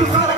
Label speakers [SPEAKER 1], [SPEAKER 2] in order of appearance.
[SPEAKER 1] Allahu